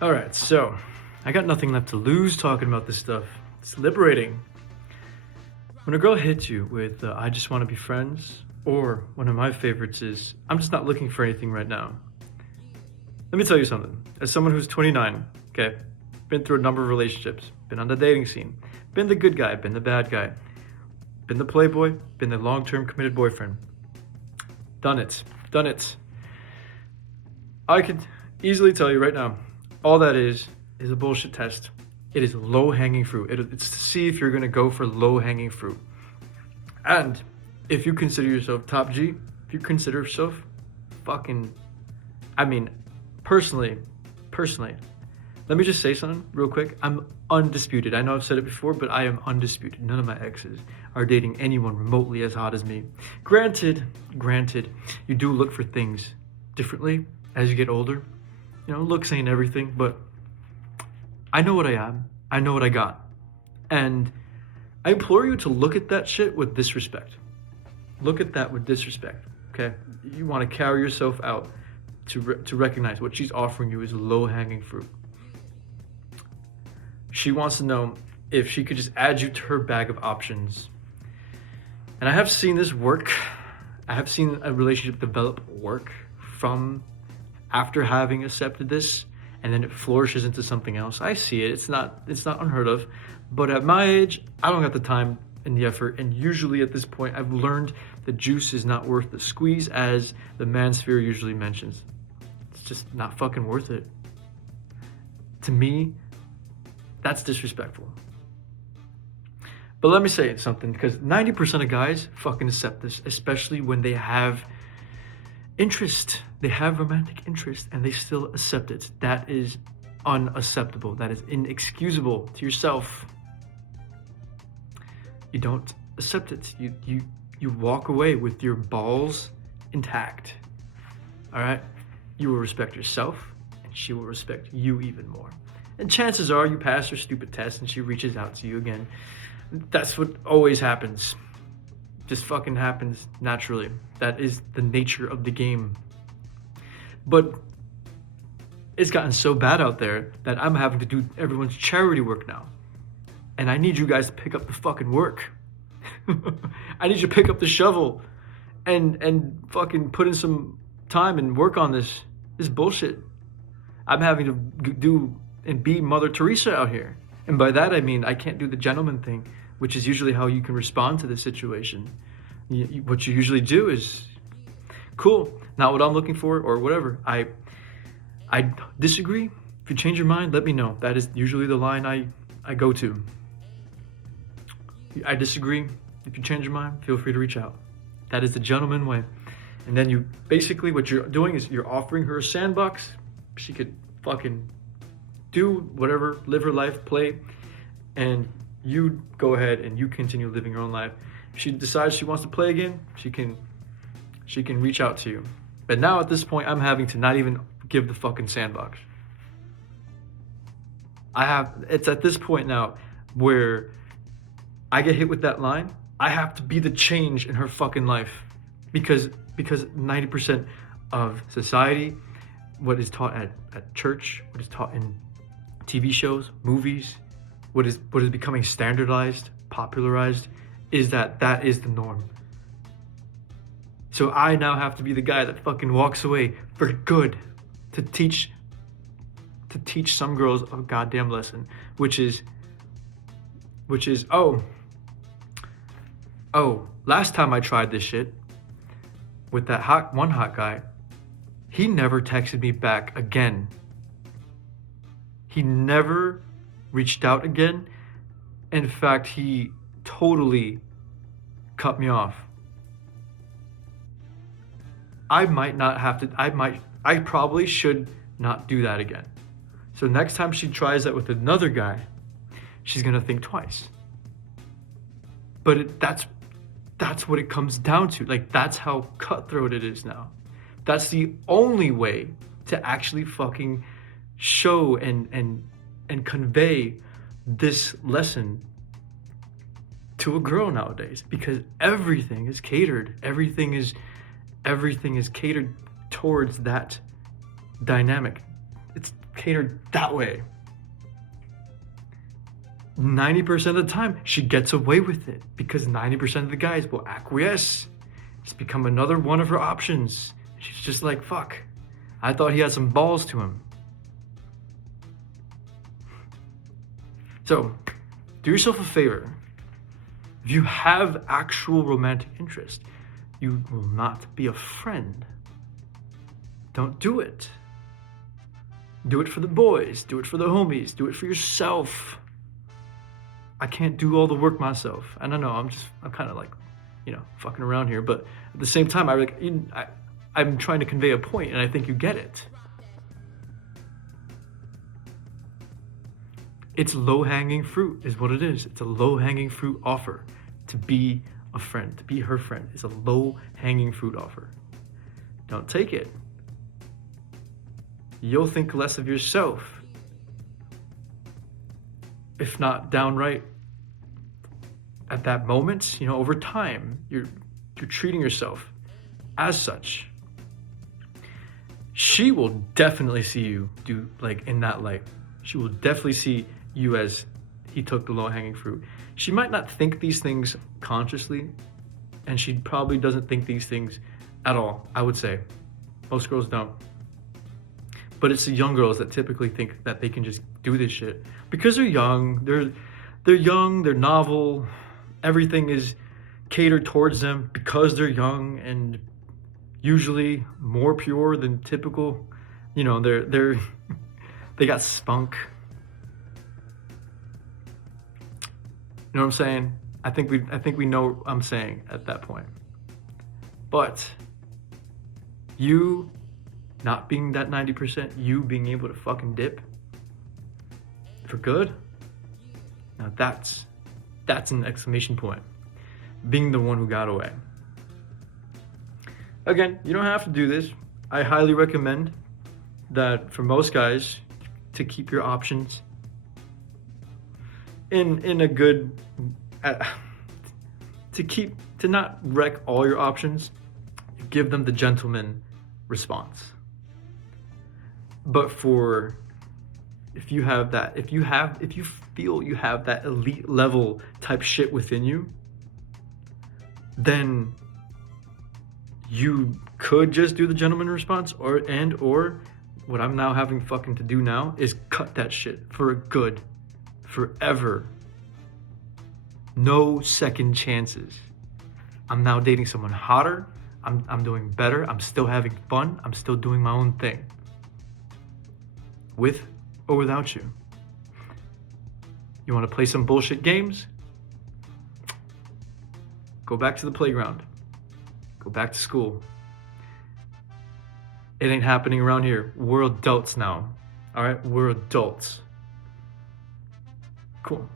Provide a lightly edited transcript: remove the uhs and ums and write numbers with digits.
All right, so I got nothing left to lose talking about this stuff. It's liberating. When a girl hits you with, I just want to be friends, or one of my favorites is, I'm just not looking for anything right now. Let me tell you something. As someone who's 29, okay, been through a number of relationships, been on the dating scene, been the good guy, been the bad guy, been the playboy, been the long term committed boyfriend. Done it. Done it. I could easily tell you right now, all that is a bullshit test. It is low hanging fruit. It's to see if you're going to go for low hanging fruit. And if you consider yourself top G, if you consider yourself fucking, I mean, personally, let me just say something real quick. I'm undisputed. I know I've said it before, but I am undisputed. None of my exes are dating anyone remotely as hot as me. Granted, you do look for things differently as you get older. You know, looks ain't everything, but I know what I am. I know what I got. And I implore you to look at that shit with disrespect. Look at that with disrespect, okay? You want to carry yourself out to recognize what she's offering you is low-hanging fruit. She wants to know if she could just add you to her bag of options. And I have seen this work. I have seen a relationship develop work from after having accepted this, and then it flourishes into something else. I see it. It's not unheard of. But at my age, I don't got the time and the effort. And usually at this point, I've learned the juice is not worth the squeeze, as the mansphere usually mentions. It's just not fucking worth it. To me, that's disrespectful. But let me say something, because 90% of guys fucking accept this, especially when they have interest. They have romantic interest and they still accept it. That is unacceptable. That is inexcusable to yourself. You don't accept it. You walk away with your balls intact. All right? You will respect yourself and she will respect you even more. And chances are you pass your stupid test and she reaches out to you again. That's what always happens. Just fucking happens naturally. That is the nature of the game. But it's gotten so bad out there that I'm having to do everyone's charity work now. And I need you guys to pick up the fucking work. I need you to pick up the shovel and fucking put in some time and work on this bullshit. I'm having to do and be Mother Teresa out here. And by that I mean I can't do the gentleman thing, which is usually how you can respond to this situation. What you usually do is, cool, not what I'm looking for, or whatever. I disagree. If you change your mind, let me know. That is usually the line I go to. I disagree. If you change your mind, feel free to reach out. That is the gentleman way. And then you basically, what you're doing is you're offering her a sandbox. She could fucking do whatever, live her life, play, and you go ahead and you continue living your own life. If she decides she wants to play again, she can reach out to you. But now at this point, I'm having to not even give the fucking sandbox. It's at this point now where I get hit with that line, I have to be the change in her fucking life. Because 90% of society, what is taught at church, what is taught in TV shows, movies, what is becoming standardized, popularized, is that is the norm. So I now have to be the guy that fucking walks away for good to teach some girls a goddamn lesson, which is last time I tried this shit with that hot guy, he never texted me back again. He never reached out again. In fact, he totally cut me off. I probably should not do that again. So next time she tries that with another guy, she's gonna think twice. But that's what it comes down to. Like, that's how cutthroat it is now. That's the only way to actually fucking show and convey this lesson to a girl nowadays, because everything is catered. Everything is catered towards that dynamic. it's catered that way. 90% of the time, she gets away with it because 90% of the guys will acquiesce. Just become another one of her options. She's just like, fuck, I thought he had some balls to him. So, do yourself a favor. If you have actual romantic interest, you will not be a friend. Don't do it. Do it for the boys. Do it for the homies. Do it for yourself. I can't do all the work myself. I don't know. I'm kind of like, fucking around here. But at the same time, I'm trying to convey a point, and I think you get it. It's low-hanging fruit is what it is. It's a low-hanging fruit offer to be a friend, to be her friend. It's a low-hanging fruit offer. Don't take it. You'll think less of yourself. If not downright at that moment, over time, you're treating yourself as such. She will definitely see you in that light. She will definitely see you as he took the low-hanging fruit. She might not think these things consciously, and she probably doesn't think these things at all, I would say. Most girls don't. But it's the young girls that typically think that they can just do this shit. Because they're young, they're young, they're novel, everything is catered towards them because they're young and usually more pure than typical. They got spunk. You know what I'm saying? I think we know what I'm saying at that point. But you not being that 90%, you being able to fucking dip for good, now that's an exclamation point. Being the one who got away. Again, you don't have to do this. I highly recommend that for most guys to keep your options in a good to not wreck all your options. Give them the gentleman response. But if you feel you have that elite level type shit within you, then you could just do the gentleman response, or what I'm now having fucking to do now is cut that shit for good, forever. No second chances. I'm now dating someone hotter. I'm doing better. I'm still having fun. I'm still doing my own thing. With or without you. You want to play some bullshit games? Go back to the playground. Go back to school. It ain't happening around here. We're adults now. All right? We're adults. Cool.